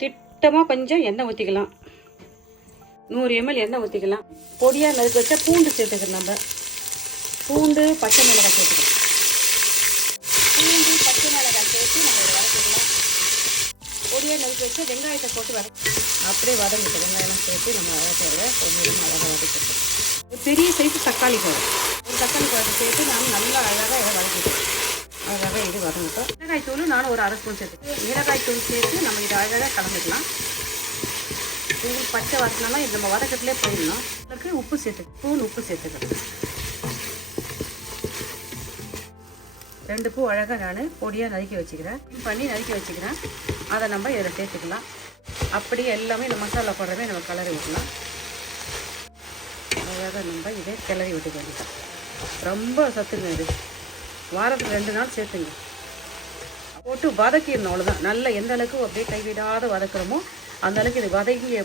திட்டமாக கொஞ்சம் எண்ணெய் ஊற்றிக்கலாம். 100 ml எண்ணெய் ஊற்றிக்கலாம். பொடியாக நறுக்கி வச்சா பூண்டு சேர்த்துக்கலாம். நம்ம பூண்டு பச்சை மிளகாய் சேர்த்துக்கலாம். பூண்டு பச்சை மிளகாய் சேர்த்து நம்ம இதை வதக்கிக்கலாம். பொடியாக நறுக்கி வச்சா வெங்காயத்தை போட்டு அப்படியே வதங்கிட்டு வெங்காயம்லாம் சேர்த்து நம்ம வதக்கிறத கொஞ்சம் அழகாக வதக்கிட்டோம். ஒரு பெரிய சைஸ் தக்காளி பழம், ஒரு தக்காளி பழத்தை சேர்த்து நாம் நல்லா அழகாக இதை வதக்கிட்டோம். அழகாக இது வதங்கிட்டோம். மிளகாய் தூள் நானும் ஒரு 1/2 ஸ்பூன் சேர்த்துக்கேன். மிளகாய் தூள் சேர்த்து நம்ம இதை அழகாக கலந்துக்கலாம். தூள் பச்சை வாசனெல்லாம் இது நம்ம வதக்கத்துலேயே போயிடணும். அதுக்கு உப்பு ஸ்பூன் உப்பு சேர்த்துக்கலாம். 2 பூ அழகாக நான் பொடியாக நறுக்கி வச்சுக்கிறேன். நறுக்கி வச்சுக்கிறேன். அதை நம்ம இதில் சேர்த்துக்கலாம். அப்படியே எல்லாமே இந்த மசாலா போடுறவே நம்ம கலரி விட்டுலாம். அழகாக நம்ம இதை கிளறி விட்டுக்க வேண்டியதான். ரொம்ப சத்துங்க இது. வாரத்துக்கு 2 நாள் சேர்த்துங்க. போட்டு வதக்கிடணும். அவ்வளோதான். நல்லா எந்த அளவுக்கு அப்படியே கைவிடாத வதக்குறோமோ அந்த அளவுக்கு இது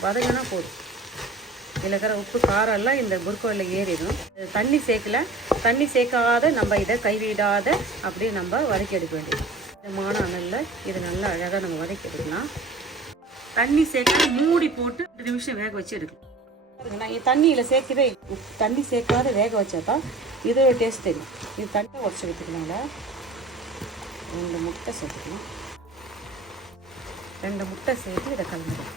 வதங்கினா போதும். இதில் இருக்கிற உப்பு காரம் எல்லாம் இந்த புரோக்கோலியில் ஏறிடும். தண்ணி சேர்க்காத நம்ம இதை கைவிடாத அப்படியே நம்ம வதக்கி எடுக்க வேண்டியது. இதமான அனலில் இது நல்லா அழகாக நம்ம வதக்கி எடுக்கலாம். தண்ணி சேர்க்காத மூடி போட்டு 2 நிமிஷம் வேக வச்சு எடுக்கலாம். நான் தண்ணியில் சேர்க்கிறேன். தண்ணி சேர்க்காத வேக வச்சா தான் இதோட டேஸ்ட் தெரியும். இது தண்ணி உடச்சி எடுத்துக்கலாங்க. 2 முட்டை சேர்த்துக்கலாம். 2 முட்டை சேர்த்து இதை கலந்துக்கலாம்.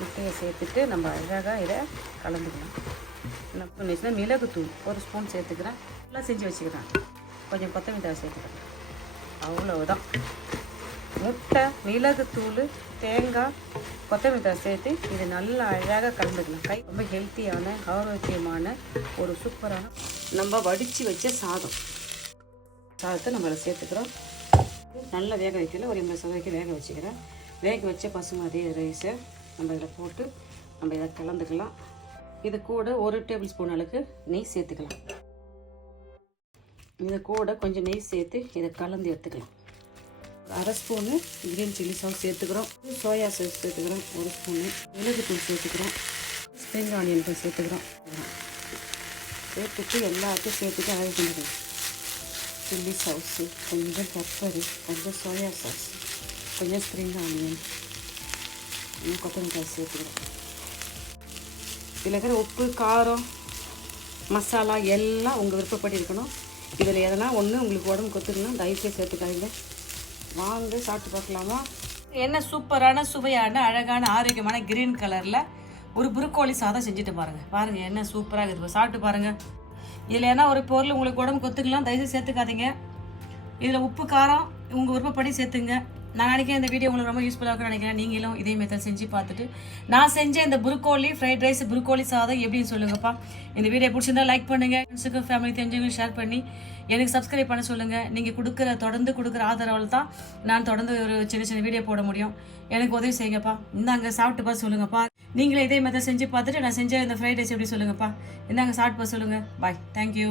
முட்டையை சேர்த்துட்டு நம்ம அழகாக இதை கலந்துக்கலாம். என்ன பண்ணிச்சுன்னா மிளகுத்தூள் 1 ஸ்பூன் சேர்த்துக்கிறேன். எல்லாம் செஞ்சு வச்சுக்கிறேன். கொஞ்சம் கொத்தமல்லி சேர்த்துக்கிறேன். அவ்வளவுதான். முட்டை, மிளகுத்தூள், தேங்காய், கொத்தமல்லி சேர்த்து இது நல்லா அழகாக கலந்துக்கலாம். ரொம்ப ஹெல்த்தியான ஆரோக்கியமான ஒரு சூப்பரான நம்ம வடித்து வச்ச சாதத்தை நம்ம சேர்த்துக்கிறோம். நல்லா வேக வைக்கல. ஒரு 80 வரைக்கும் வேக வச்சுக்கிறேன். வேக வச்ச பசுமதி ரைஸை நம்ம இதில் போட்டு நம்ம இதை கலந்துக்கலாம். இது கூட 1 டேபிள் ஸ்பூன் அளவுக்கு நெய் சேர்த்துக்கலாம். இது கூட கொஞ்சம் நெய் சேர்த்து இதை கலந்து எடுத்துக்கலாம். 1/2 ஸ்பூனு கிரீன் சில்லி சாஸ் சேர்த்துக்கிறோம். சோயா சாஸ் சேர்த்துக்கிறோம். 1 ஸ்பூனு மிளகுத்தூள் சேர்த்துக்கிறோம். ஸ்ப்ரிங் ஆனியன் சேர்த்துக்கிறோம். சேர்த்துட்டு எல்லாத்தையும் சேர்த்துட்டு அழகு பண்ணிக்கலாம். சில்லி சாஸு, கொஞ்சம் பெப்பரு, கொஞ்சம் சோயா சாஸ், கொஞ்சம் ஸ்ப்ரிங் ஆனியன், கொத்தமல்லி சேர்த்துக்கிறோம். இதில் இருக்கிற உப்பு, காரம், மசாலா எல்லாம் உங்கள் விருப்பப்படி இருக்கணும். இதில் எதனா ஒன்று உங்களுக்கு உடம்பு கொத்துக்கணும், தயவுசெய்து சேர்த்துக்காதீங்க. வாங்க சாப்பிட்டு பார்க்கலாமா? என்ன சூப்பரான சுவையான அழகான ஆரோக்கியமான கிரீன் கலரில் ஒரு புரோக்கோலி சாதம் செஞ்சுட்டு பாருங்கள் என்ன சூப்பராக இருக்குது. சாப்பிட்டு பாருங்கள். இதில் ஏன்னா ஒரு பொருள் உங்களுக்கு உடம்பு கொத்துக்கலாம், தயவுசெய்து சேர்த்துக்காதீங்க. இதில் உப்பு, காரம் உங்கள் விருப்பப்படி சேர்த்துங்க. நான் நினைக்கிறேன் இந்த வீடியோ உங்களுக்கு ரொம்ப யூஸ்ஃபுல்லாக இருக்குன்னு நினைக்கிறேன். நீங்களும் இதே மெத்தட் செஞ்சு பார்த்துட்டு நான் செஞ்ச இந்த புரோக்கோலி ஃப்ரைட் ரைஸ், புரோக்கோலி சாதம் எப்படின்னு சொல்லுங்கப்பா. இந்த வீடியோ பிடிச்சிருந்தா லைக் பண்ணுங்கள். ஃப்ரெண்ட்ஸுக்கு, ஃபேமிலி தெரிஞ்சவங்க ஷேர் பண்ணி எனக்கு சப்ஸ்கிரைப் பண்ண சொல்லுங்கள். நீங்கள் தொடர்ந்து கொடுக்குற ஆதரவால் தான் நான் தொடர்ந்து ஒரு சின்ன வீடியோ போட முடியும். எனக்கு உதவி செய்யுங்கப்பா. இந்தாங்க சாப்பிட்டு பார்த்து சொல்லுங்கப்பா. நீங்களே இதே மெத்தட் செஞ்சு பார்த்துட்டு நான் செஞ்ச இந்த ஃப்ரைட் ரைஸ் எப்படி சொல்லுங்கப்பா. இந்தாங்க சாப்பிட்டு பார்த்து சொல்லுங்கள். பாய். தேங்க்யூ.